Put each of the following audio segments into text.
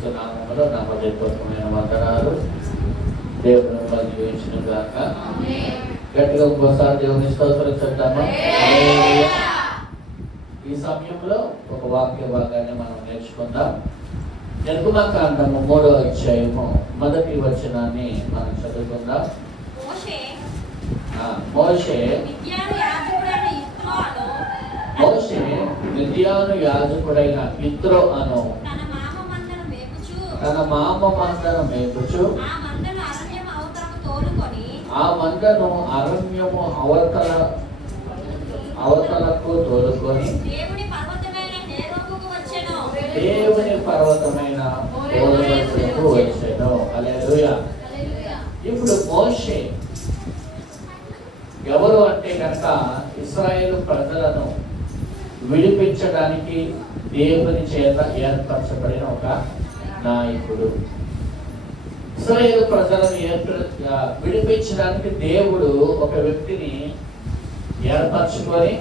యేసుక్రీస్తు నామములో నా హృదయపూర్వకమైన వందనాలు. దేవుని మిమ్మల్ని దీవించును గాక. గట్టిగా ఇంకోసారి దేవుని స్తోత్రం చెప్తాము. ఈ సమయంలో ఒక వాక్య భాగాన్ని మనం నేర్చుకుందాం. నిర్గమకాండము 3వ అధ్యాయము 1వ వచనాన్ని మనం చదువుకుందాం. మోషే మిద్యాను యాజకుడైన యిత్రో అను తన మామ మందను మేపుచు ఆ మందను అరణ్యము అవతలకు తోలుకొని దేవుని పర్వతమైన హోరేబుకు వచ్చెను. హల్లెలూయా. ఇప్పుడు మోషే ఎవరు అంటే కనుక ఇశ్రాయేలు ప్రజలను విడిపించడానికి దేవుని చేత ఏర్పరచబడిన ఒక నాయకుడు. ఇశ్రాయేలు ప్రజలను విడిపించడానికి దేవుడు ఒక వ్యక్తిని ఏర్పరచుకొని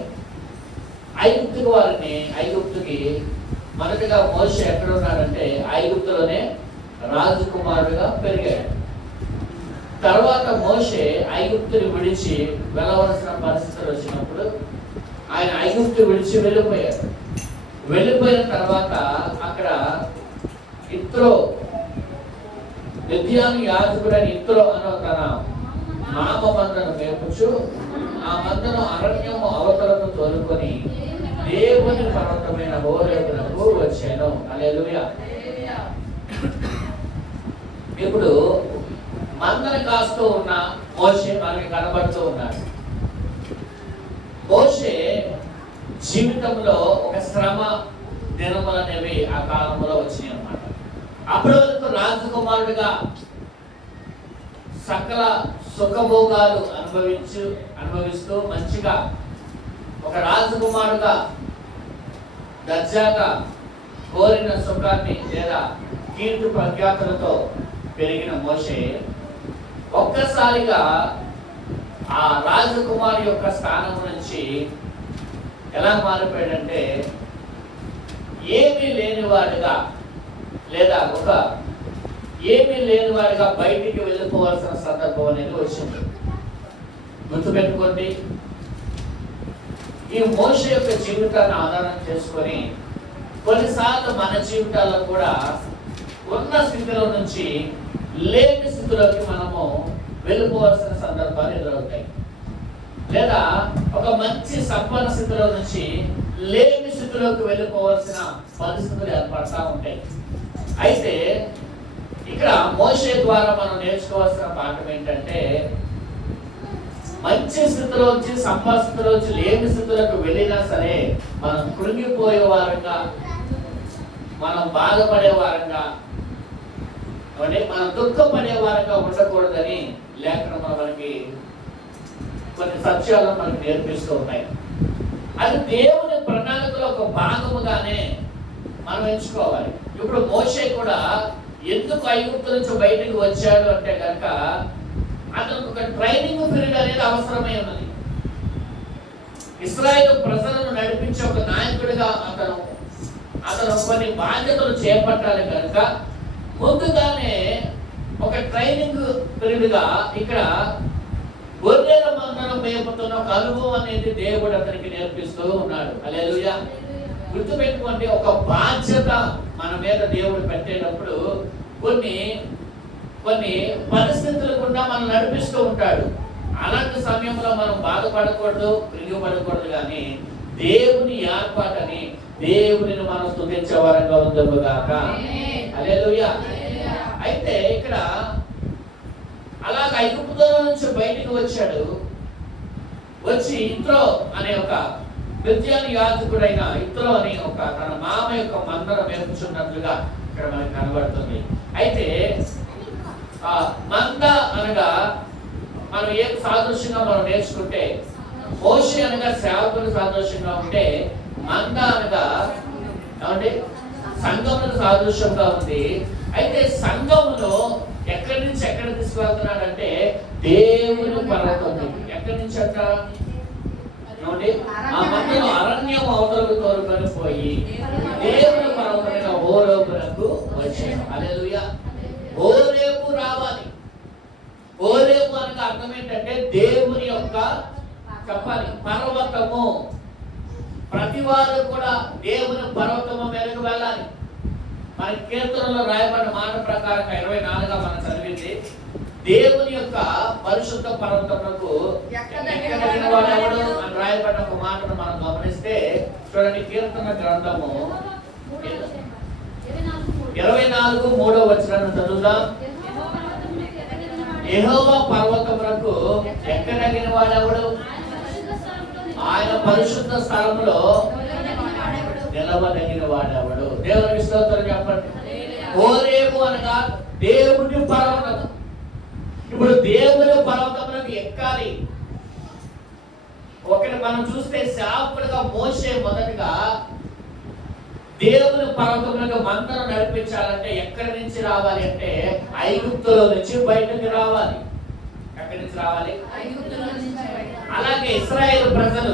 ఐగుప్తుకి మొదటిగా మోషే ఎక్కడ ఉన్నాడంటే ఐగుప్తులోనే రాజకుమారుడిగా పెరిగాడు. తర్వాత మోషే ఐగుప్తుని విడిచి వెళ్ళవలసిన పరిస్థితులు వచ్చినప్పుడు ఆయన ఐగుప్తు విడిచి వెళ్ళిపోయాడు. వెళ్ళిపోయిన తర్వాత అక్కడ యిత్రో మిద్యాను యాజకుడైన యిత్రో అనే తన మామ మందను మేపుచు ఆ మందను అరణ్యము అవతలకు తోలుకొని దేవుని పర్వతమైన హోరేబుకు వచ్చాను. హల్లెలూయా. ఇప్పుడు మందను కాస్తూ ఉన్న మోషే మనకి కనబడుతూ ఉన్నాడు. మోషే జీవితంలో ఒక శ్రమ దినములు అనేవి ఆ కాలంలో వచ్చినాయి అన్నమాట. అప్పటి వరకు రాజకుమారుడిగా సకల సుఖభోగాలు అనుభవిస్తూ మంచిగా ఒక రాజకుమారుడుగా దర్జాగా కోరిన సుఖాన్ని లేదా కీర్తి ప్రఖ్యాతులతో పెరిగిన మోషే ఒక్కసారిగా ఆ రాజకుమారి యొక్క స్థానం నుంచి ఎలా మారిపోయాడంటే ఏమీ లేనివాడుగా లేదా ఏమీ లేనివాడుగా బయటికి వెళ్ళిపోవాల్సిన సందర్భం అనేది వచ్చింది. గుర్తుపెట్టుకోండి, ఈ మోషే యొక్క జీవితాన్ని ఆధారం చేసుకొని కొన్నిసార్లు మన జీవితాల్లో కూడా ఉన్న స్థితిలో నుంచి లేని స్థితిలోకి మనము వెళ్ళిపోవాల్సిన సందర్భాలు ఎదురవుతాయి. లేదా ఒక మంచి సంపన్న స్థితిలో నుంచి లేని స్థితిలోకి వెళ్ళిపోవాల్సిన పరిస్థితులు ఏర్పడతా ఉంటాయి. అయితే ఇక్కడ మోషే ద్వారా మనం నేర్చుకోవాల్సిన పాఠం ఏంటంటే మంచి స్థితిలోంచి సంపన్న స్థితిలోంచి లేని స్థితిలోకి వెళ్ళినా సరే మనం కృంగిపోయే వారంగా, మనం బాధపడే వారంగా, మనం దుఃఖపడే వారంగా ఉండకూడదని లేఖనం మనకి కొన్ని సత్యాలను మనకి నేర్పిస్తూ ఉన్నాయి. అది దేవుని ప్రణాళికలో ఒక భాగముగానే మనం ఎంచుకోవాలి. ఇప్పుడు మోషే కూడా ఎందుకు ఐగుప్తు నుంచి బయటకు వచ్చాడు అంటే కనుక అతనికి ఒక ట్రైనింగ్ పీరియడ్ అనేది అవసరమై ఉన్నది. ఇశ్రాయేలు ప్రజలను నడిపించే ఒక నాయకుడిగా అతను కొన్ని బాధ్యతలు చేపట్టాలి కనుక ముందుగానే ఒక ట్రైనింగ్ పీరియడ్గా ఇక్కడ గొర్రెల మందను మేపుతున్న ఒక అనుభవం అనేది దేవుడు అతనికి నేర్పిస్తూ ఉన్నాడు. హల్లెలూయా. గుర్తుపెట్టుకోండి, ఒక బాధ్యత మన మీద దేవుడు పెట్టేటప్పుడు కొన్ని పరిస్థితులు కూడా మనం నడిపిస్తూ ఉంటాడు. అలాంటి సమయంలో మనం బాధపడకూడదు, విరిగిపడకూడదు, కానీ దేవుని ఏర్పాటని దేవునిని మనం స్తుతించే వారంగా ఉందము గాక. హల్లెలూయా. అయితే ఇక్కడ అలాగ ఐగుప్తు నుంచి బయటికి వచ్చాడు. వచ్చి యిత్రో అనే ఒక మిద్యాను యాజకుడైన యిత్రో అని ఒక తన మామ యొక్క మందను మేపుచున్నట్లుగా ఇక్కడ మనకు కనబడుతుంది. అయితే మంద అనగా మనం ఏం సాదృశ్యంగా మనం నేర్చుకుంటే మోషే అనగా సేవకుని సాదృశ్యంగా ఉంటే మంద అనగా ఏమంటే సంఘములకు సాదృశ్యంగా ఉంది. అయితే సంఘములో ఎక్కడి నుంచి ఎక్కడ తీసుకువెళ్తున్నాడంటే దేవుని పర్వతం. ఎక్కడి నుంచి అంట ఆ మధ్యలో అరణ్యం అవతలకు తోలుకొని పోయి దేవుని పర్వతమైన హోరేబుకు వచ్చేసాం. హల్లెలూయా. హోరేబు రావాలి. హోరేబు అనగా అర్థం ఏంటంటే దేవుని యొక్క చెప్పాలి పర్వతము. ప్రతి వారు కూడా దేవుని పర్వతము మీదకు వెళ్ళాలి. మన కీర్తనలో రాయబడిన మాట ప్రకారం 24గా మనం చదివింది, దేవుని యొక్క పరిశుద్ధ పర్వతమునకు ఎక్కదగిన వాడెవడు అని రాయబడిన ఒక మాటను మనం గమనిస్తే చూడండి, కీర్తన గ్రంథము 24:3 వచనాన్ని చదువుదాం. యెహోవా పర్వతమునకు ఎక్కదగిన వాడెవడు, ఆయన పరిశుద్ధ స్థలములో నిలవదగిన వాడెవడు. దేవునికి స్తోత్రం చెప్పండి. హోరేబు అనగా దేవుని పర్వతం. ఇప్పుడు దేవుని పర్వతములకు ఎక్కాలి. ఒకటి మనం చూస్తే శాపుడుగా మోషే మొదటగా దేవుని పర్వతములకు మందను నడిపించాలంటే ఎక్కడి నుంచి రావాలి అంటే ఐగుప్తులో నుంచి బయటకు రావాలి. ఎక్కడి నుంచి రావాలి? అలాగే ఇశ్రాయేలు ప్రజలు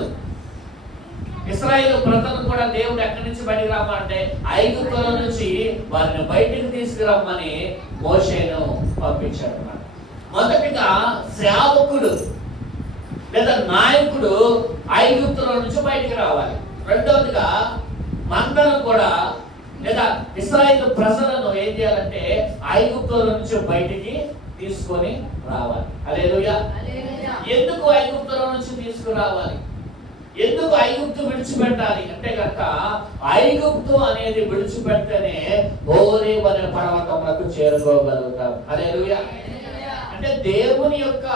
కూడా దేవుడు ఎక్కడి నుంచి బయటకు రావాలంటే ఐగుప్తుల నుంచి వారిని బయటకు తీసుకురమ్మని మోషేను పంపించాడు. మొదటిగా సేవకుడు లేదా నాయకుడు ఐగుప్తుల నుంచి బయటికి రావాలి. రెండవదిగా మందను కూడా లేదా ఇశ్రాయేలు ప్రజలను ఏం చేయాలంటే ఐగుప్తుల నుంచి బయటికి తీసుకొని రావాలి. హల్లెలూయా. ఎందుకు ఐగుప్తుల నుంచి తీసుకురావాలి? ఎందుకు ఐగుప్తు విడిచిపెట్టాలి అంటే కనుక ఐగుప్తు అనేది విడిచిపెడితేనే హోరేబు అనే పర్వతములకు చేరుకోగలుగుతాం. హల్లెలూయా. అంటే దేవుని యొక్క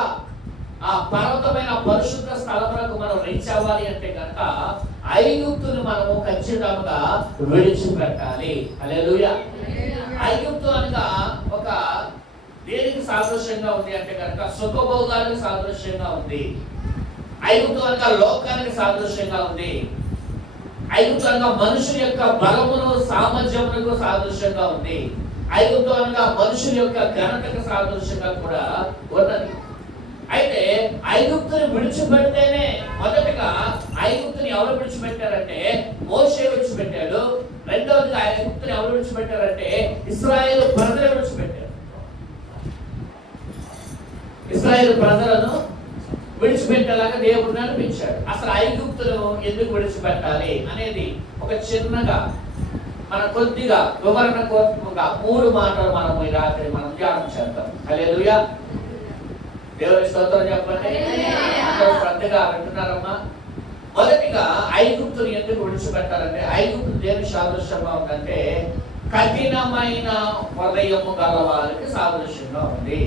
ఆ పర్వతమైన పరిశుద్ధ స్థలములకు మనం రీచ్ అవ్వాలి అంటే కనుక ఐగుప్తుని మనము ఖచ్చితంగా విడిచిపెట్టాలి. హల్లెలూయా. ఐగుప్తు అనగా ఒక దేనికి సాదృశ్యంగా ఉంది అంటే కనుక సుఖభోగాలకు సాదృశ్యంగా ఉంది. ఐగుప్తు అనగా లోకానికి సాదృశ్యంగా ఉంది. ఐగుప్తు అనగా మనుషుల యొక్క బలమును సామర్థ్యములకు సాదృశ్యంగా ఉంది. ఐగుప్తు అనగా మనుషుల యొక్క ఘనతకు సాదృశ్యంగా కూడా ఉన్నది. అయితే ఐగుప్తుని విడిచిపెడితేనే మొదటగా ఐగుప్తుని ఎవరు విడిచిపెట్టారంటే మోషే విడిచిపెట్టాడు. రెండవదిగా ఐగుప్తుని ఎవరు విడిచిపెట్టారంటే ఇశ్రాయేలు ప్రజలు విడిచిపెట్టారు. ఇశ్రాయేలు ప్రజలను విడిచిపెట్టేలాగా దేవుడు నడిపించాడు. అసలు ఐగుప్తును ఎందుకు విడిచిపెట్టాలి అనేది ఒక చిన్నగా మన కొద్దిగా వివరణ కోసముగా 3 మాటలు మనం ఈ రాత్రి మనం ధ్యానం చేద్దాం. హల్లెలూయా. దేవుని స్తోత్రం చెప్పండి. శ్రద్ధగా వింటున్నారమ్మా. మొదటిగా ఐగుప్తుని ఎందుకు విడిచిపెట్టాలంటే ఐగుప్తు దేని సాదృశ్యంగా ఉందంటే కఠినమైన హృదయము గల వారికి సాదృశ్యంగా ఉంది.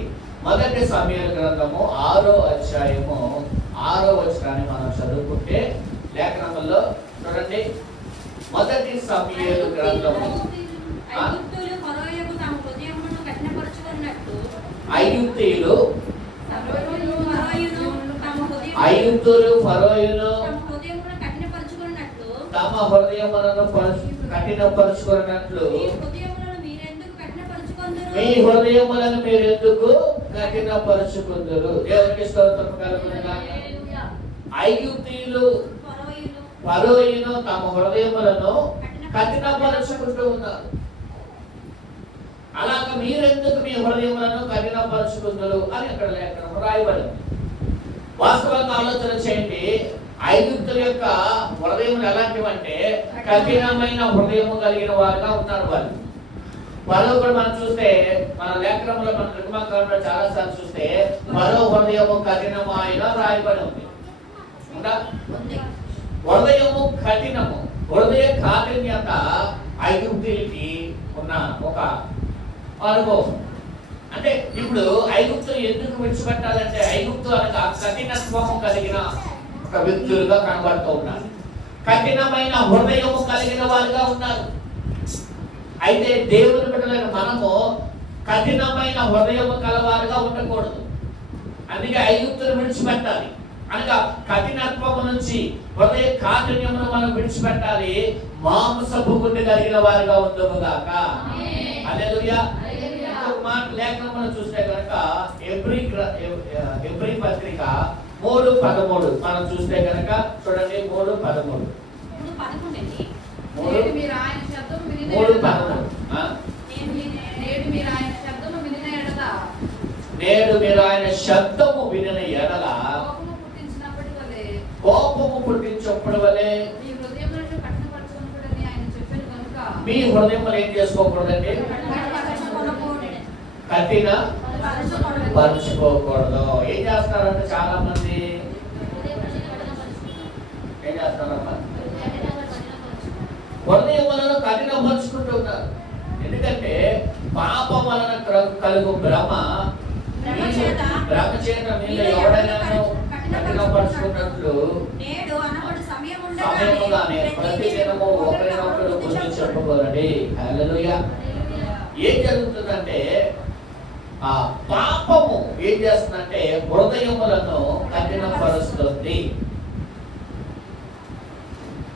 మొదటి సమూయేలు గ్రంథము 6వ అధ్యాయము 6వ వచనాన్ని మనం చదువుకుంటే లేఖనములో చూడండి. మొదటి సమూయేలు గ్రంథము ఐగుప్తీయులు ఫరోయును తమ హృదయములను కఠినపరుచుకున్నట్లు మీ హృదయములను మీరు ఎందుకు కఠినపరుచుకుందురు. దేవునికి స్తోత్రం కలుగునుగాక. ఐగుప్తీయులు ఫరోయును తమ హృదయములను కఠినపరుచుకుంటూ ఉన్నారు. అలాగే మీరెందుకు మీ హృదయములను కఠినపరుచుకుందురు అని అక్కడ లేఖనం రాయబడింది. వాస్తవంగా ఆలోచన చేయండి. ఐగుప్తుల యొక్క హృదయములు ఎలాంటివంటే కఠినమైన హృదయము కలిగిన వారుగా ఉన్నారు వాళ్ళు. వాళ్ళు కూడా మనం చూస్తే మన లేఖనంలో మన నిర్మాకారంలో చాలా సార్లు చూస్తే మరో హృదయము కఠినమైన రాయబడి ఉంది. హృదయము కఠినము, హృదయ కాఠిన్యత ఐగుప్తులకి ఉన్న ఒక అనుభవం. అంటే ఇప్పుడు ఐగుప్తు ఎందుకు విడిచిపెట్టాలంటే ఐగుప్తు అనగా కఠినత్వము కలిగిన ఒక వ్యక్తులుగా కనబడుతూ ఉన్నారు. కఠినమైన హృదయము కలిగిన వారుగా ఉన్నారు. అయితే దేవుని బిడ్డలైన మనము కఠినమైన హృదయము కలవారుగా ఉండకూడదు. అందుకే ఐగుప్తును విడిచిపెట్టాలి. అనగా కఠినత్వము నుంచి హృదయ కాఠిన్యమును మనం విడిచిపెట్టాలి. మాంసపు గుండె కలిగిన వారుగా ఉందముగాక. హల్లెలూయా. లేఖనం చూస్తే కనుక ఎబ్రీ పత్రిక 3:13 మనం చూస్తే కనుక చూడండి. 3:13 3:13 నేడు మీరు ఆయన శబ్దము వినిన ఎడల కోపము పుట్టించినప్పటి వలె మీ హృదయములు ఏం చేసుకోకూడదండి, కఠిన పరుచుకోకూడదు. ఏం చేస్తారంటే చాలా మంది ఏం చేస్తారమ్మా, హృదయములను కఠినపరుచుకుంటూ ఉంటారు. ఎందుకంటే పాపం వలన కలుగు భ్రమ చేత మీరు ఎవడైనా కఠినపరుచుకున్నట్లు సమయముగానే ప్రతి దినము ఒకరినొకరు బుద్ధి చెప్పుకోరండి. హల్లెలూయా. ఏం జరుగుతుందంటే ఆ పాపము ఏం చేస్తుందంటే హృదయములను కఠినపరుస్తుంది.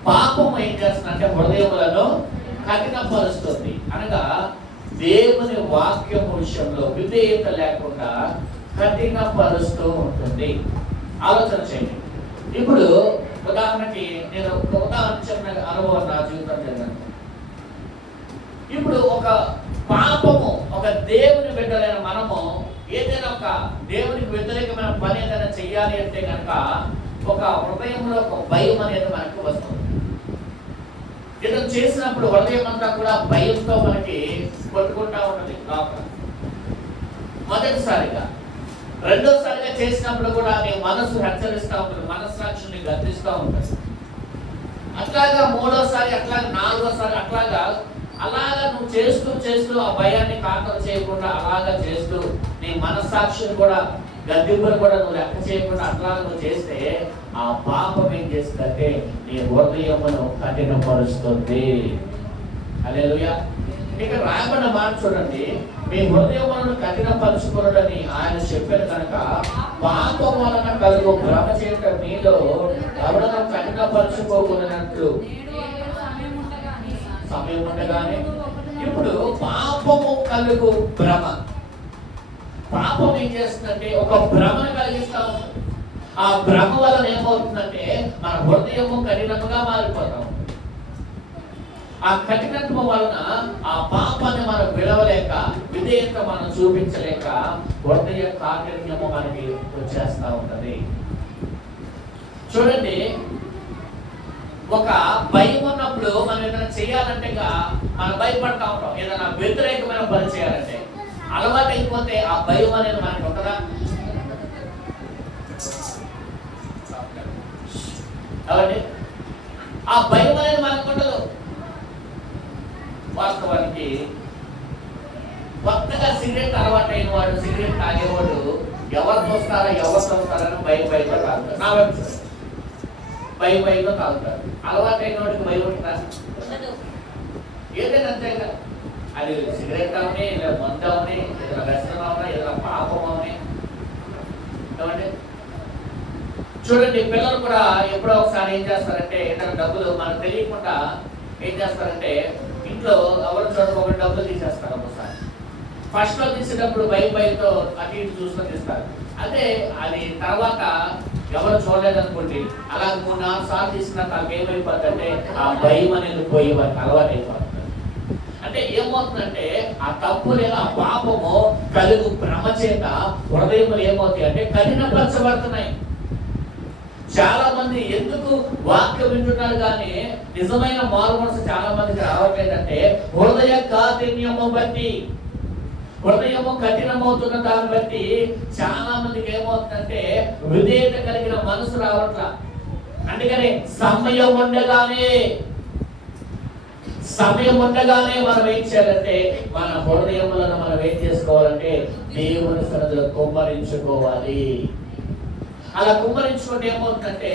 పాపము ఏం చేస్తుందంటే హృదయములను కఠినపరుస్తుంది. అనగా దేవుని వాక్యము విషయంలో విధేయత లేకుండా కఠినపరుస్తూ ఉంటుంది. ఆలోచన చేయండి. ఇప్పుడు ఉదాహరణకి నేను ఒక ఉదాహరణ చెప్పిన అనుభవం నా జీవితం జరిగింది. ఇప్పుడు ఒక పాపము, ఒక దేవుని బిడ్డలైన మనము ఏదైనా ఒక దేవునికి వ్యతిరేకమైన పని ఏదైనా చెయ్యాలి అంటే కనుక ఒక హృదయంలో ఒక భయం అనేది మనకు వస్తుంది. ఏదో చేసినప్పుడు హృదయం అంతా కూడా భయంతో మనకి కొట్టుకుంటా ఉంటుంది లోపల. మొదటిసారిగా, రెండోసారిగా చేసినప్పుడు కూడా నీ మనసు హెచ్చరిస్తూ ఉంటుంది, మనస్సాక్షిని గర్తిస్తూ ఉంటుంది. అట్లాగా మూడోసారి, అట్లాగా నాలుగోసారి, అలాగా నువ్వు చేస్తూ చేస్తూ ఆ భయాన్ని కాంట్రోల్ చేయకుండా అలాగా చేస్తూ నీ మనస్సాక్షిని కూడా గద్దింపును కూడా నువ్వు లెక్క చేయకుండా అట్లా నువ్వు చేస్తే ఆ పాపం ఏం చేస్తుందంటే నీ హృదయమును కఠినపరుస్తుంది. హల్లెలూయా. ఇక రాయబడిన మాట చూడండి, మీ హృదయములను కఠినపరుచుకున్నదని ఆయన చెప్పారు కనుక పాపం వలన కలుగు భ్రమ చేత మీలో ఎవడను కఠినపరుచుకోకున్నట్లు సమయం ఉండగానే. ఇప్పుడు పాపము కలుగు భ్రమ, పాపం ఏం చేస్తుందంటే ఒక భ్రమను కలిగిస్తా ఉంటుంది. ఆ భ్రమ వలన ఏమవుతుందంటే మన హృదయము కఠినముగా మారిపోతాం. ఆ కఠినత్వం వలన ఆ పాపాన్ని మనం విడవలేక, విధేయత మనం చూపించలేక హృదయ కాఠిన్యము మనకి వచ్చేస్తా ఉంటది. చూడండి, ఒక భయం ఉన్నప్పుడు మనం ఏదైనా చేయాలంటే మనం భయపడతా ఉంటాం. ఏదైనా వ్యతిరేకమైన పని చేయాలంటే అలవాటు అయిపోతే ఆ భయం అనేది మనకి ఉంటుందా? కాబట్టి ఆ భయం అనేది మనకు ఉండదు. వాస్తవానికి కొత్తగా సిగరెట్ అలవాటు అయిన వాడు, సిగరెట్ తాగేవాడు ఎవరు చూస్తారని భయంతో తాగుతారు. నా వైపు భయంతో తాగుతారు. అలవాటు అయిన వాడికి భయం ఉంటుందా? ఏదైనా అంతేగా, అది సిగరెట్ అవని, లేదా మందు అవని, ఏదైనా వ్యసనం అవని, ఏదైనా పాపం అవని. ఏమంటే చూడండి, పిల్లలు కూడా ఎప్పుడో ఒకసారి ఏం చేస్తారంటే ఏదైనా డబ్బులు మనకు తెలియకుండా ఏం చేస్తారంటే ఇంట్లో ఎవరు చూడకపోతే డబ్బులు తీసేస్తారు. ఒకసారి ఫస్ట్ లో తీసేటప్పుడు భయంతో అటు ఇటు చూసుకొని తీస్తారు. అదే అది తర్వాత ఎవరు చూడలేదనుకోండి, అలా 3-4 సార్లు తీసుకున్నా తనకు ఏమైపోతుందంటే ఆ భయం అనేది పోయి వారికి అలవాటు అయిపోతుంది. అంటే ఏమవుతుందంటే ఆ తప్పు లేదా ఆ పాపము కలుగు భ్రమ చేత హృదయములు ఏమవుతాయి అంటే కఠినపరచబడుతున్నాయి. చాలా మంది ఎందుకు వాక్యం వింటున్నారు కానీ నిజమైన మారు మనసు చాలా మందికి రావట్లేదంటే హృదయ కాఠిన్యము బట్టి, హృదయము కఠినమవుతున్న దాన్ని బట్టి చాలా మందికి ఏమవుతుందంటే విధేయత కలిగిన మనసు రావట్లా. అందుకని సమయం ఉండగానే మనం ఏం చేయాలంటే మన హృదయములను మనం ఏం చేసుకోవాలంటే దేవుని సన్నిధిలో కుమ్మరించుకోవాలి. అలా కుమ్మరించుకుంటే ఏమవుతుందంటే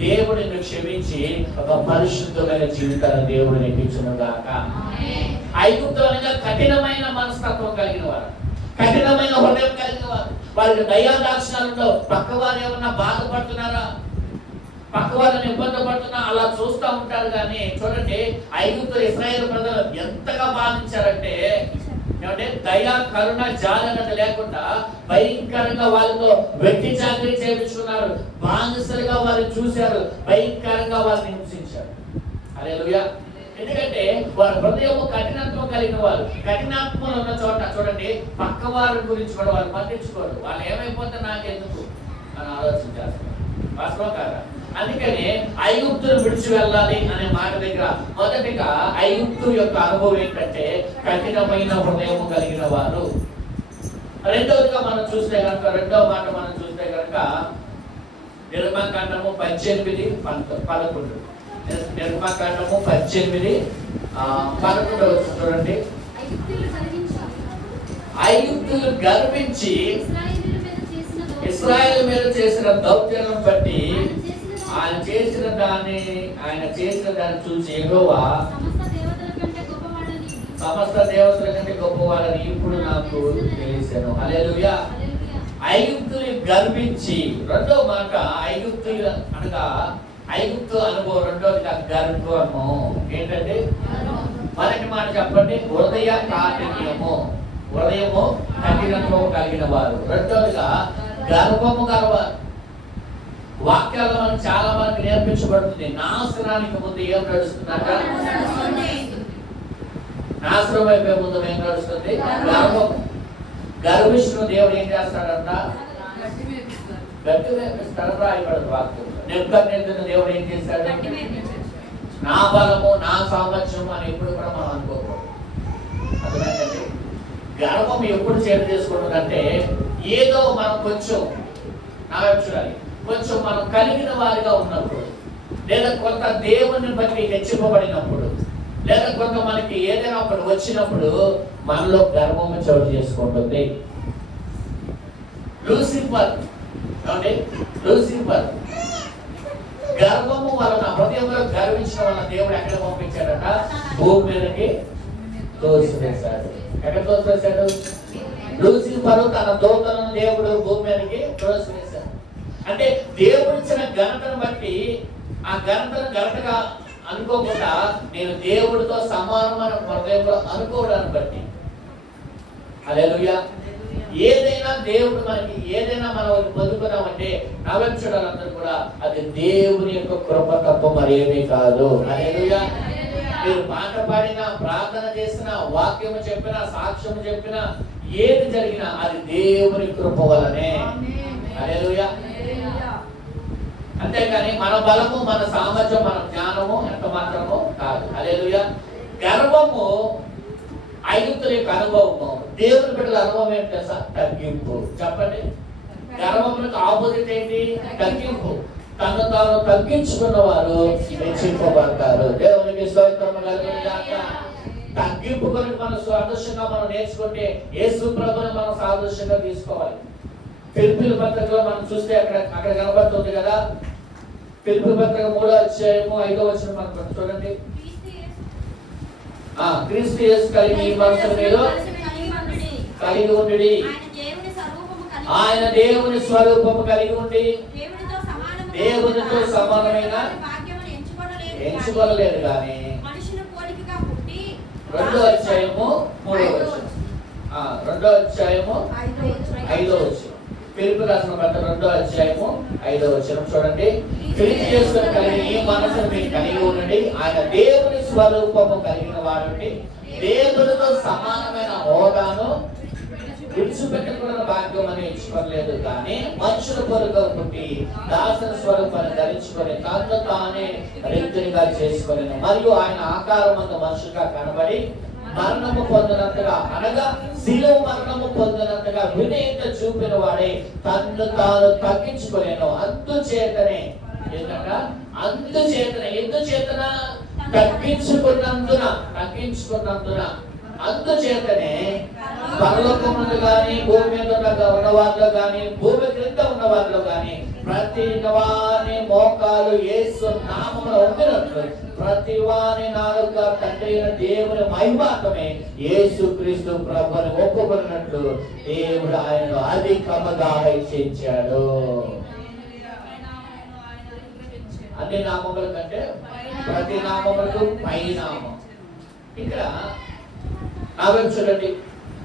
దేవుడిని క్షమించి ఒక పరిశుద్ధమైన జీవితాన్ని దేవుడు నేర్పించును గాక. ఐగుప్తు అనగా కఠినమైన మనస్తత్వం కలిగిన వారు, కఠినమైన హృదయం కలిగిన వారు. వారికి దయా దాక్షిణాలలో పక్క వారు ఏమన్నా బాధపడుతున్నారా, పక్క వాళ్ళని ఇబ్బంది పడుతున్నా అలా చూస్తూ ఉంటారు. కానీ చూడండి, ఐగుప్తు ఇశ్రాయేలు ప్రజలు ఎంతగా బాధించారంటే ఏమంటే దయా కరుణ జాలనది లేకుండా భయంకరంగా వాళ్ళతో వ్యక్తి చాకరీ చేయించుకున్నారు. బానిసలుగా వారిని చూశారు, భయంకరంగా వారిని హింసించారు. హల్లెలూయా. ఎందుకంటే వారి హృదయము కఠినత్వం కలిగిన వారు. కఠినాత్మలు ఉన్న చోట చూడండి, పక్క వారి గురించి కూడా వాళ్ళు పట్టించుకోరు. వాళ్ళు ఏమైపోతే నాకెందుకు అని ఆలోచన చేస్తారు. వాస్తవం కాదా? అందుకని ఐగుప్తును విడిచి వెళ్ళాలి అనే మాట దగ్గర మొదటిగా ఐగుప్తు యొక్క అనుభవం ఏంటంటే కఠినమైన హృదయం కలిగిన వారు. రెండవదిగా మనం చూస్తే కనుక, రెండవ మాట మనం చూస్తే కనుక నిర్మాకాండము 18:11. నిర్మాకాండము 18:11 చూడండి. ఐగుప్తులు గర్వించి ఇశ్రాయేలు మీద చేసిన దౌర్జన్యం బట్టి ఆయన చేసిన దాన్ని చూసి యెహోవా సమస్త దేవతల కంటే గొప్పవాడని ఇప్పుడు నాకు తెలిసాను. హల్లెలూయా. ఐగుప్తులు గర్వించి, రెండో మాట ఐగుప్తులు అనగా ఐగుప్తు అనుభవం, రెండోదిగా గర్వము. ఏంటంటే మొదటి మాట చెప్పండి, హృదయ కాఠిన్యము, హృదయము కఠినత్వము కలిగిన వారు. రెండోదిగా గర్వము గలవారు. వాక్యాలు మనకు చాలా మంది నేర్పించబడుతుంది. నాశనానికి ముందు ఏం నడుస్తుందంట? నాశనం అయిపోయే ముందు ఏం నడుస్తుంది? గర్వం. గర్విష్ఠుడు దేవుడు ఏం చేస్తాడంట? గట్టి వేపిస్తాడు. రాయబడదు వాక్యం. నెబుకద్నెజరు దేవుడు ఏం చేశాడు? నా బలము నా సామర్థ్యం అని ఎప్పుడు కూడా మనం అనుకోకూడదు. అర్థమైందండి? గర్వం ఎప్పుడు చేరు చేసుకుంటుందంటే ఏదో మనం కొంచెం కొంచెం మనం కలిగిన వారిగా ఉన్నప్పుడు, లేదా కొంత దేవుని బట్టి హెచ్చింపబడినప్పుడు, లేదా కొంత మనకి ఏదైనా ఒకటి వచ్చినప్పుడు మనలో గర్వము చోటు చేసుకుంటుంది. లూసిఫర్ గర్వము వలన, హృదయంలో గర్వించిన వలన దేవుడు ఎక్కడ పంపించాడట? భూమి మీదకి తోసివేశాడు. ఎక్కడ తోసివేశాడు? లూసిఫర్ తన దూతలను దేవుడు భూమి మీదకి తోసివేశాడు. అంటే దేవుడు ఇచ్చిన ఘనతను బట్టి ఆ ఘనతను ఘనతగా అనుకోకుండా నేను దేవుడితో సమానమైన హృదయంలో అనుకోవడాన్ని బట్టి, హల్లెలూయా, ఏదైనా దేవుడు మనకి ఏదైనా మనం పొందుకున్నామంటే నవీచుడాలందరూ కూడా అది దేవుని యొక్క కృప తప్ప మరేమీ కాదు. హల్లెలూయా. మీరు పాట పాడినా, ప్రార్థన చేసినా, వాక్యము చెప్పినా, సాక్ష్యము చెప్పినా, ఏది జరిగినా అది దేవుని కృప వలనే. హల్లెలూయా. అంతేకాని మన బలము, మన సామర్థ్యం, మన జ్ఞానము ఎంత మాత్రమో కాదు. హల్లెలూయా. గర్వము ఐగుప్తుల యొక్క అనుభవము. దేవుని బిడ్డల అనుభవం ఏంటి తెలుసా? తగ్గింపు. చెప్పండి. గర్వములకు ఆపోజిట్ ఏంటి? తగ్గింపు. తను తాను తగ్గించుకున్న వారు హెచ్చింపబడతారు. దేవునికి స్తోత్రము కలుగును గాక. తగ్గింపు గురించి మనం సాదృశ్యంగా మనం నేర్చుకుంటే యేసు ప్రభువుని మనం సాదృశ్యంగా తీసుకోవాలి. ఫిలిప్పీయుల పత్రికలో మనం చూస్తే అక్కడ కనబడుతుంది కదా. ఫిలిప్పీయుల పత్రిక 3:5 మనం చూడండి. క్రీస్తు యేసు కలిగి మనసును మీరు కలిగి ఉండి, ఆయన దేవుని స్వరూపము కలిగి ఉండి దేవునితో సమానమైన ఎంచుకోలేదు కానీ 2:3 ఫిలిప్పీ రాసిన పత్రిక 2:5 చూడండి. ఫిలిప్పీ యేసును కలిగి ఈ మనసును మీరు కలిగి ఉండండి, ఆయన దేవుని స్వరూపము కలిగిన వారండి, దేవునితో సమానమైన హోదాను విడిచిపెట్టకున్న భాగ్యం అని ఎంచుకోలేదు కానీ మనుషుల కొరకు పుట్టి దాసుని స్వరూపాన్ని ధరించుకొని తనను తానే రిక్తునిగా చేసుకొని మరియు ఆయన ఆకారమందు మనుషులుగా కనబడి మరణము పొందినంతగా, అనగా శిలువ మరణము పొందినంతగా వినయత చూపిన వాడే తన్ను తాను తగ్గించుకోలేను. అందుచేతనే తగ్గించుకున్నందున అందుచేతనే పరలోకములు గాని, భూమి మీద ఉన్న వాళ్ళు గాని, భూమి క్రింద ఉన్న వాళ్ళు గాని ప్రతి వాని మోకాలు యేసు నామములో ఉండినట్లు ప్రతి వాని నాలుక తండ్రి అయిన దేవుని మహిమాత్మే యేసు క్రీస్తు ప్రభువుని ఒప్పుకున్నట్లు దేవుడు ఆయనను అధికముగా హెచ్చించాడు. అన్ని నామముల కంటే ప్రతి నామములకు పై నామం. ఇక్కడ నావేం చూడండి,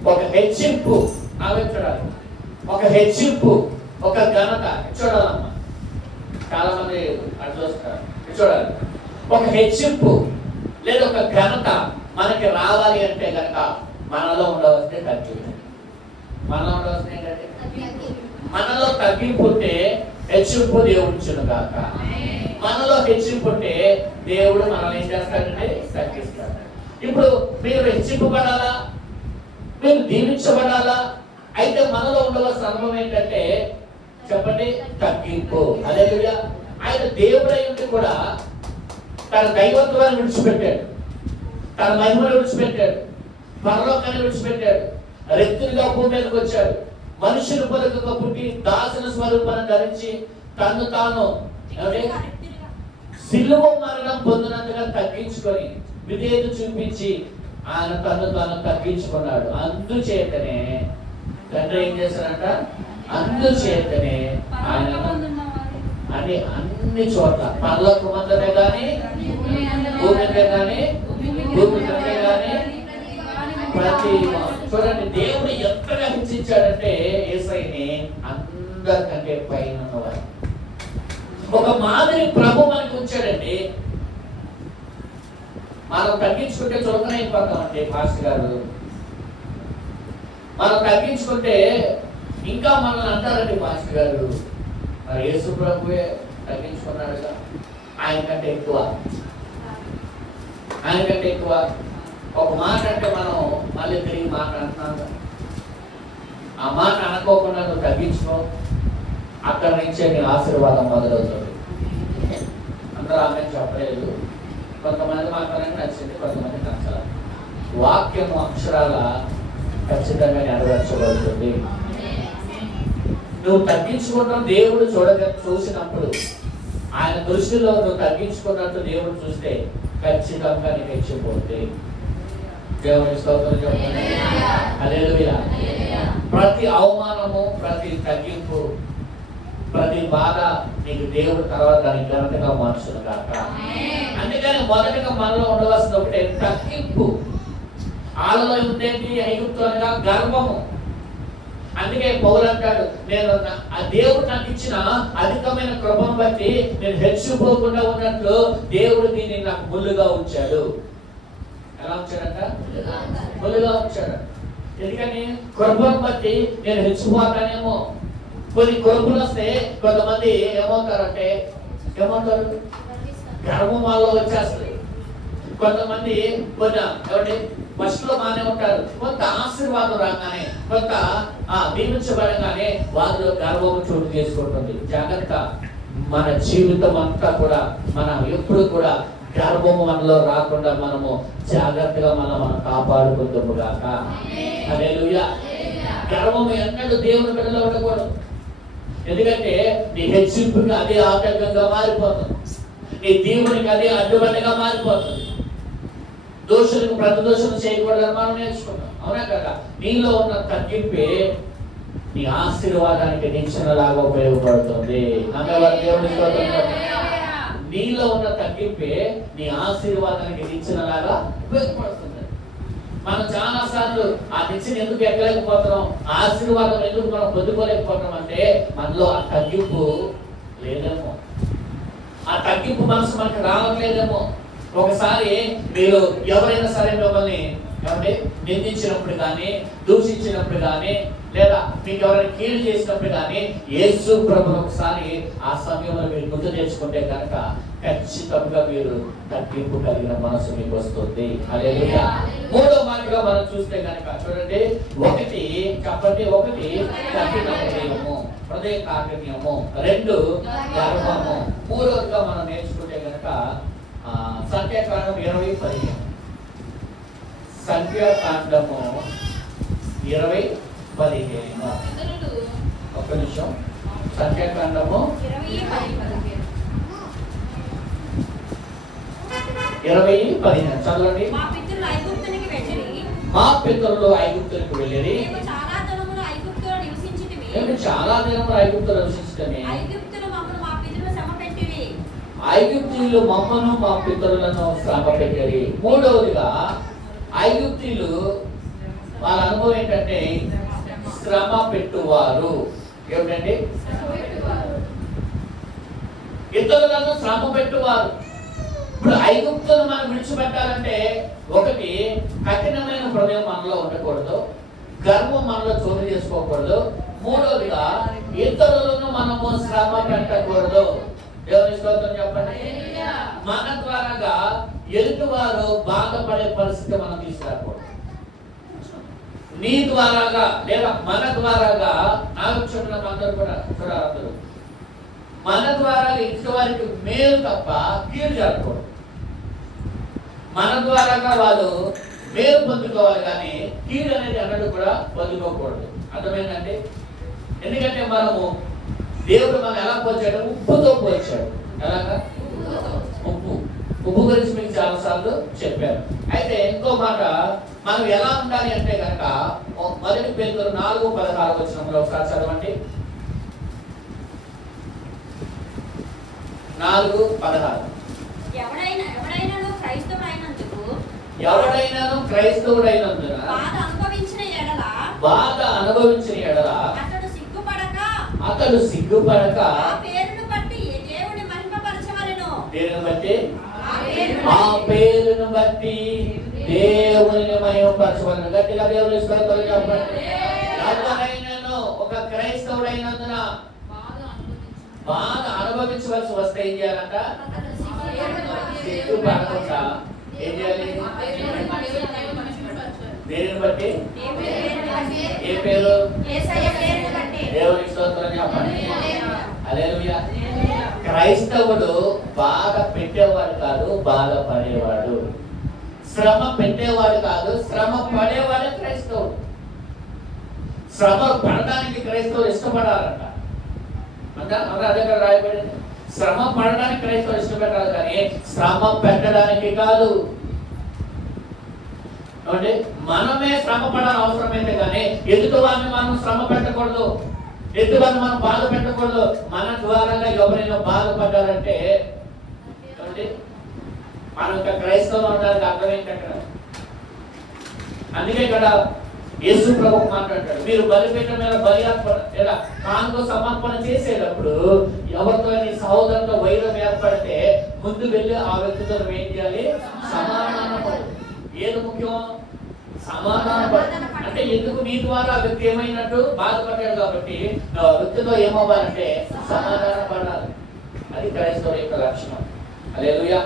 ఒక హెచ్చింపు, నావేం చూడాలి, ఒక హెచ్చింపు, ఒక ఘనత చూడాలమ్మా. చాలా మంది అట్లా వస్తారు. చూడాలి, ఒక హెచ్చింపు లేదా ఒక ఘనత మనకి రావాలి అంటే కనుక మనలో ఉండవలసిన తగ్గింపు. మనలో ఉండవలసిన ఏంటంటే మనలో తగ్గింపు ఉంటే హెచ్చింపు దేవుడు కాక. మనలో హెచ్చింపు ఉంటే దేవుడు మనల్ని ఏం చేస్తాడంటే తగ్గిస్తాడు. ఇప్పుడు మీరు హెచ్చింపబడాలా, మీరు దీవించబడాలా, అయితే మనలో ఉండవలసిన అనుభవం ఏంటంటే చెప్పండి తగ్గింపు. హల్లెలూయా. ఆయన దేవుడై ఉండి కూడా తన దైవత్వాన్ని విడిచిపెట్టాడు, తన మహిమను విడిచిపెట్టాడు, పరలోకాన్ని విడిచిపెట్టాడు, రెత్తులుగా భూమి మీదకి వచ్చాడు, మనుషుల పొలకగా పుట్టి దాసుల స్వరూపాన్ని ధరించి తను తాను సిలువ మరణం పొందినంతగా తగ్గించుకొని విధేయత చూపించి ఆయన తను తాను తగ్గించుకున్నాడు. అందుచేతనే తండ్రి ఏం చేశాడంట, అందుచేతనే ఆయన అని అన్ని చోట్ల పర్లోకం అంతనే కానీ భూమి మీద కానీ భూమి కంటే కానీ ప్రతి చూడండి దేవుడు ఎంతగా హింసించాడంటే యేసయ్యని అందరికంటే పైన ఉన్నవారు. ఒక మాదిరి ప్రభు మనకు ఉంచాడండి. మనం తగ్గించుకుంటే చులకన అయిపోతామండి పాస్టర్ గారు. మనం తగ్గించుకుంటే ఇంకా మనల్ని అంటారండి పాస్టర్ గారు మరి యేసు ప్రభువే తగ్గించుకున్నాడుగా, ఆయన కంటే ఎక్కువ, ఆయన కంటే ఎక్కువ. ఒక మాట అంటే మనం మళ్ళీ తిరిగి మాట అంటున్నాం. ఆ మాట అనుకోకుండా నువ్వు తగ్గించుకో, అక్కడి నుంచే నీ ఆశీర్వాదం మొదలవుతుంది. అందరూ ఆమె చెప్పలేదు. కొంతమంది మాత్రమే నచ్చింది, కొంతమంది నచ్చల. వాక్యం అక్షరాల ఖచ్చితంగా నెరవేర్చబడుతుంది. నువ్వు తగ్గించుకుంటావు దేవుడు చూసినప్పుడు, ఆయన దృష్టిలో నువ్వు తగ్గించుకున్నట్టు దేవుడు చూస్తే ఖచ్చితంగా నీకు హెచ్చిపోతుంది. దేవుని స్తోత్రం చెప్పండి. హల్లెలూయా. ప్రతి అవమానము, ప్రతి తగ్గింపు, ప్రతి బాధ నీకు దేవుడు తర్వాత దానికి ఘనతగా మార్చును కాక. అందుకని మొదటగా మనలో ఉండవలసిన ఒకటే తగ్గింపు. ఆలలో ఉండేది ఐగుప్తు అనగా గర్వము. అందుకే పౌలు అంటాడు, నేను ఆ దేవుడు నాకు ఇచ్చిన అధికమైన కృపను బట్టి నేను హెచ్చిపోకుండా ఉన్నట్లు దేవుడు దీన్ని నాకు ముళ్ళుగా ఉంచాడు. ఎలా ఉంచాడంట? ముళ్ళుగా ఉంచాడు. ఎందుకని కృపను బట్టి నేను హెచ్చిపోతానేమో. కొన్ని కృపలు వస్తే కొంతమంది ఏమవుతారంటే గర్వం వాళ్ళలో వచ్చేస్తుంది. కొంతమంది ఏమంటే ఫస్ట్ లో బాగానే ఉంటారు, కొంత ఆశీర్వాదం రాగానే, కొంత దీవించబడగానే వారిలో గర్వం చోటు చేసుకుంటుంది. జాగ్రత్త. మన జీవితం అంతా కూడా మనం ఎప్పుడు కూడా గర్వము మనలో రాకుండా మనము జాగ్రత్తగా మనం కాపాడుకుంటాము గాక. హల్లెలూయా. గర్వము ఎన్నడూ దేవుని బిడ్డలో ఉండకూడదు. ఎందుకంటే నీ హెచ్చింపుకి అదే ఆటంకంగా మారిపోతుంది, నీ దేవునికి అదే అడ్డుబండిగా మారిపోతుంది. దోషులకు ప్రతి దోషులు చేయకూడదని మనం నేర్చుకున్నాం, అవునా కదా? నీలో ఉన్న తగ్గింపే నీ ఆశీర్వాదానికి నిచ్చెనలాగా ఉపయోగపడుతుంది. నీలో ఉన్న తగ్గింపే నీ ఆశీర్వాదానికి నిచ్చెనలాగా ఉపయోగపడుతుంది. మనం చాలా సార్లు ఆ నిచ్చెన ఎందుకు ఎక్కలేకపోతున్నాం, ఆశీర్వాదం ఎందుకు మనం పొందుకోలేకపోతున్నాం అంటే మనలో ఆ తగ్గింపు లేదేమో, ఆ తగ్గింపు మనసు మనకు రావట్లేదేమో. ఒకసారి మీరు ఎవరైనా సరే మిమ్మల్ని నిందించినప్పుడు కానీ, దూషించినప్పుడు కానీ, లేదా మీకు ఎవరైనా కీడు చేసినప్పుడు కానీ యేసు ప్రభువు ఒకసారి ఆ సమయంలో మీరు గుర్తు తెచ్చుకుంటే కనుక ఖచ్చితంగా మీరు తగ్గింపు కలిగిన మనసు మీకు వస్తుంది. హల్లెలూయా. మూడో మాటగా మనం చూస్తే కనుక చూడండి, ఒకటి చెప్పండి, ఒకటి కఠిన హృదయము, హృదయ కాఠిన్యము, రెండు గర్వము. మూడోదిగా మనం నేర్చుకుంటే కనుక సంఖ్యాకాండం 20:15. సంఖ్యాకాండము 20:15. ఒక్క నిమిషం. సంఖ్యాకాండము 20:15 చదవండి. మా పితరులు ఐగుప్తునికి వెళ్ళిరి, మేము చాలా దినములు ఐగుప్తులో నివసించితిమి. ఐగుప్తీయులు మమ్మను మా పితరులను శ్రమ పెట్టిరి. మూడవదిగా ఐగుప్తీయులు వాళ్ళ అనుభవం ఏంటంటే శ్రమ పెట్టువారు. ఏమిటండి? ఇతరులను శ్రమ పెట్టువారు. ఇప్పుడు ఐగుప్తును మనం విడిచిపెట్టాలంటే ఒకటి కఠినమైన హృదయం మనలో ఉండకూడదు, గర్వం మనలో చోటు చేసుకోకూడదు. మూడోదిగా ఇతరులను మనము శ్రమ పెట్టకూడదు. దేవుని స్తోత్రం చెప్పండి. మన ద్వారాగా ఎదుటివారు బాధపడే పరిస్థితి మనం తీసుకురాకూడదు. నీ ద్వారాగా లేదా మన ద్వారాగా నాకు చెప్పిన అందరూ కూడా చూడాలందరూ మన ద్వారా ఇంటి వారికి మేలు తప్ప కీడు జరగకూడదు. మన ద్వారాగా వాళ్ళు మేలు పొందుకోవాలి కానీ కీడు అనేది అన్నట్టు కూడా పొందుకోకూడదు. అర్థమైందండి? ఎందుకంటే మనము దేవుడు మనం ఎలా పోల్చాడు? ఉప్పుతో పోల్చాడు. ఎలాగా? ఉప్పు గురించి మీకు చాలా సార్లు చెప్పారు. అయితే ఇంకో మాట, మనం ఎలా ఉండాలి అంటే కనుక 1 పేతురు 4:16 వచనంలో ఒకసారి చదవండి. 4:16. ఎవడైనాను క్రైస్తవుడైనందున బాధ అనుభవించిన ఎడల అతడు సిగ్గుపడక ఆ పేరును బట్టి దేవుని మహిమపరచవలెను. గట్టిగా దేవుని స్తోత్రం చెప్పండి. ఎవరైనాను ఒక క్రైస్తవుడైనందున బాధ అనుభవించవలసి వస్తే ఏం చేయాలంట? సిగ్గుపడకుండా ఏం చేయాలి? దేనిని బట్టి? ఏ పేరు? దేవుని స్తోత్రం చెప్పండి. హల్లెలూయా. క్రైస్తవుడు బాధ పెట్టేవాడు కాదు, బాధపడేవాడు. శ్రమ పెట్టేవాడు కాదు, శ్రమ పడేవాడే క్రైస్తవుడు. శ్రమ పడడానికి క్రైస్తవులు ఇష్టపడాలంట. అదే కదా రాయబడింది. శ్రమ పడడానికి క్రైస్తవులు ఇష్టపెట్టాలి కానీ శ్రమ పెట్టడానికి కాదు. అంటే మనమే శ్రమ పడాలని అవసరమైతే కానీ ఎదుటివారిని మనం శ్రమ పెట్టకూడదు, ఎదుటివారిని మనం బాధ పెట్టకూడదు. మన ద్వారా ఎవరైనా బాధపడ్డారంటే మనం ఇంకా క్రైస్తవులు ఉండడానికి అర్థం ఏంటంటే, అందుకే ఇక్కడ యేసు ప్రభు మాట్లాడతాడు, మీరు బలిపీఠం మీద బలి అర్పణ లేదా కానుక సమర్పణ చేసేటప్పుడు ఎవరితో సహోదరులతో వైరం ఏర్పడితే ముందు వెళ్ళి ఆ వ్యక్తితో ఏం చేయాలి? సమాధానపడు. ఏది ముఖ్యం? సమాధానపడు. అంటే ఎందుకు నీ ద్వారా ఆ వ్యక్తి ఏమైనట్టు బాధపడ్డాడు కాబట్టి ఆ వ్యక్తితో ఏమవ్వాలంటే సమాధానపడాలి. అది క్రైస్తవుల యొక్క లక్షణం. హల్లెలూయా.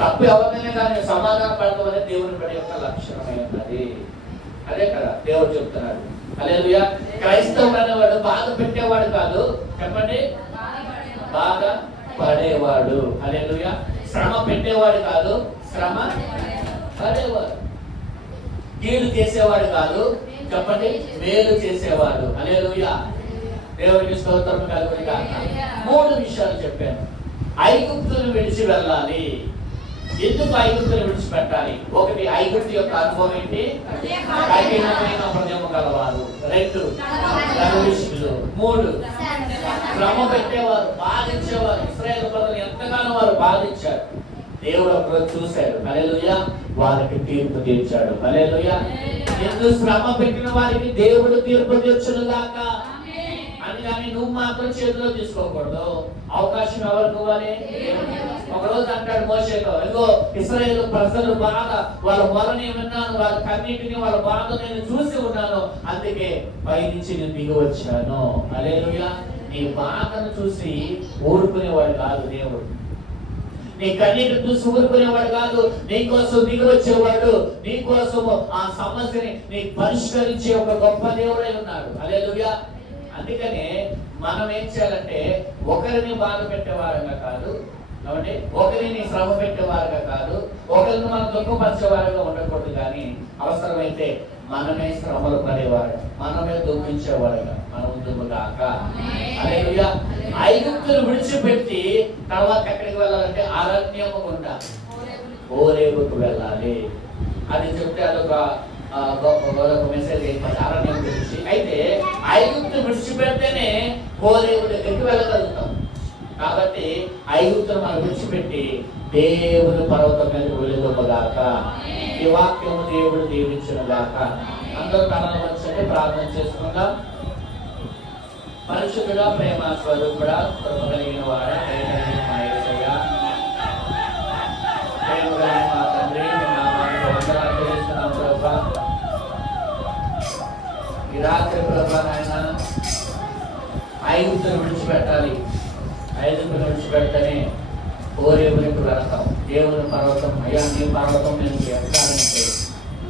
తప్పు ఎవరినైనా కానీ సమాధాన పడటం అనేది దేవుని పడి యొక్క లక్షణమైనది. అదే కదా దేవుడు చెప్తున్నాడు. హల్లెలూయా. క్రైస్తవుడు అనేవాడు బాధ పెట్టేవాడు కాదు, చెప్పండి, బాధ పడేవాడు. హల్లెలూయా. శ్రమ పెట్టేవాడు కాదు, శ్రమ పడేవాడు. కీడు చేసేవాడు కాదు, చెప్పండి, మేలు చేసేవాడు. హల్లెలూయా. దేవునికి స్తోత్రం కలుగును గాక. 3 విషయాలు చెప్పాను. ఐగుప్తును విడిచి వెళ్ళాలి. ఎందుకు ఐగుప్తును విడిచిపెట్టాలి? ఒకటి, ఐగుప్తు యొక్క అనుభవం ఏంటి? కఠినమైన హృదయం గలవారు. 2, గర్విష్ఠులు. 3, శ్రమ పెట్టేవారు, బాధించేవారు. ఇశ్రాయేలు ప్రజలు ఎంతగానో వారు బాధించారు. దేవుడు అప్పుడు చూశాడు. హల్లెలూయా. వారికి తీర్పు తీర్చాడు. హల్లెలూయా. ఎందుకు శ్రమ పెట్టిన వారికి దేవుడు తీర్పు తీర్చును గాక అని కానీ నువ్వు మాత్రం చేతిలో తీసుకోకూడదు. అవకాశం ఎవరికి ఇవ్వాలి? ఒకరోజు అంటాడు మోషేతో, ఇదిగో ఇశ్రాయేలు ప్రజలు బాధ, వాళ్ళ మొరని విన్నాను, వాళ్ళ కన్నీటిని, వాళ్ళ బాధ నేను చూసి ఉన్నాను, అందుకే పైనుంచి నేను దిగి వచ్చాను. హల్లెలూయా. నీ బాధను చూసి ఊరుకునేవాడు కాదు దేవుడు. నీ కన్నీటిని చూసి ఊరుకునేవాడు కాదు. నీకోసం దిగి వచ్చేవాడు, నీకోసం ఆ సమస్యని నీ పరిష్కరించే ఒక గొప్ప దేవుడై ఉన్నాడు. హల్లెలూయా. అందుకనే మనం ఏం చేయాలంటే ఒకరిని బాధ పెట్టేవారుగా కాదు, ఒకరిని శ్రమ పెట్టేవారుగా కాదు, ఒకరిని మనం దుఃఖపరిచేవారుగా ఉండకూడదు. కానీ అవసరమైతే మనమే శ్రమలు పడేవారు, మనమే దుఃఖించేవారుగా మనం ఉందుగాక. హల్లెలూయా. ఐగుప్తును విడిచిపెట్టి తర్వాత ఎక్కడికి వెళ్ళాలంటే అరణ్యము గుండా హోరేబుకు వెళ్ళాలి. అది చెప్తే అదొక మెసేజ్ అయిపోయింది అరణ్యం గురించి. అయితే ఐగుప్తు విడిచిపెడితేనే హోరేబు దగ్గరికి వెళ్ళగలుగుతాం. కాబట్టి ఐగుప్తును మనం విడిచిపెట్టి దేవుని పర్వతం మీదకి వెళ్ళగొప్పగాక. ఈ వాక్యము దేవుడు దీవించునుగాక. అందరూ కళలు వచ్చి ప్రార్థన చేసుకుందాం. పరిశుద్ధుడా, ప్రేమ స్వరూపుడా, కృప కలిగిన వాడా, ఈ రాత్రి ప్రభా నాయన ఐగుప్తును విడిచిపెట్టాలి. ఐగుప్తును విడిచిపెడితేనే హోరేబులకు వెళతాం. దేవుని పర్వతం, అయ్యా నీ పర్వతం మీదకి ఎక్కాలంటే,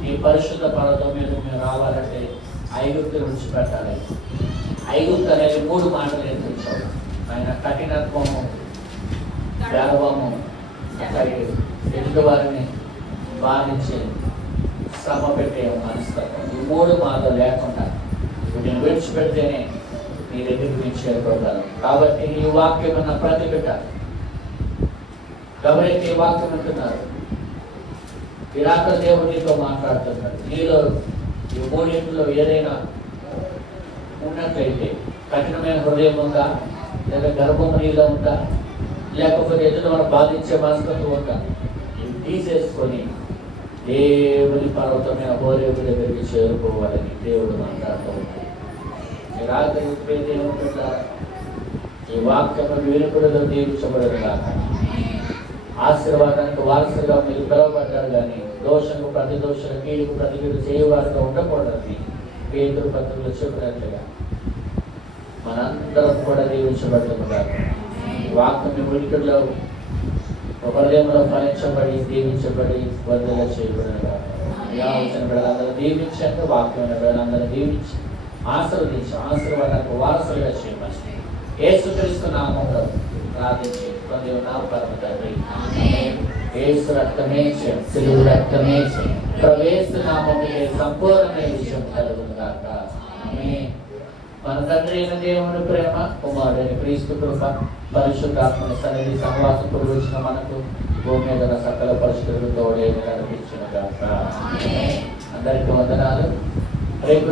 నీ పరిశుద్ధ పర్వతం మీద మేము రావాలంటే ఐగుప్తును విడిచిపెట్టాలి. ఐగుప్తు అనేది 3 మాటలు నేర్పించాడు ఆయన: కఠినత్వము, గర్వము, ఎదుటి వారిని బాధించి శ్రమ పెట్టే మనస్తత్వం. ఈ 3 మాటలు లేకుండా వీటిని విడిచిపెడితేనే నీ దగ్గరికి నేను చేరుకోగలను. కాబట్టి ఈ వాక్యం అన్న ప్రతి బిడ్డ ఎవరైతే ఈ వాక్యం అంటున్నారు, ఈ రాత్రి దేవుడు నీతో మాట్లాడుతున్నాడు. నీలో ఈ 3 ఏదైనా ఉన్నట్లయితే, కఠినమైన హృదయం ఉందా, లేదా గర్భం నీలో ఉందా, లేకపోతే ఎదుటి మనం బాధించే మనస్తత్వం ఉందా, ఇవి తీసేసుకొని దేవుని పర్వతమైన హోరేబు దగ్గరికి చేరుకోవాలని దేవుడు మాట్లాడుతూ ఉంటాడు. ఈ రాత్రి ఏముంటుందా, ఈ వాక్యం వినుకుడులో దీవించబడదు కాక, ఆశీర్వాదానికి వారసులుగా మీరు పిలువబడ్డారు. కానీ దోషంకు ప్రతి దోషం, కీడుకు ప్రతి కీడు చేయవారుగా ఉండకూడదని పేతురు పత్రికలో చెప్పినట్లుగా మనందరం కూడా దీవించబడుతున్నారు. ఈ వాక్యం వినుకుడులో హృదయంలో ఫలించబడి, దీవించబడి, వర్ధల చేయబడిన వచ్చిన బిడ్డలందరూ దీవించండి. వాక్యం బిడ్డలందరూ దీవించి ఆశీర్వదించి ఆశీర్వాదానికి వారసులుగా చేయమని యేసుక్రీస్తు నామములో ప్రార్థించి నా పరమ తండ్రి. యేసు రక్తమే సిలువ రక్తమే ప్రవేశ నామముకే సంపూర్ణమైన విషయం కలుగును గాక. ఆమేన్. మన తండ్రి అయిన దేవుని ప్రేమ, కుమారుడైన క్రీస్తు కృప, పరిశుద్ధాత్మని సన్నిధి సహవాసం పురుగొచ్చిన మనకు భూమి మీద సకల పరిశుద్ధులు తోడే నడిపించును గాక. అందరికీ వందనాలు. రేపు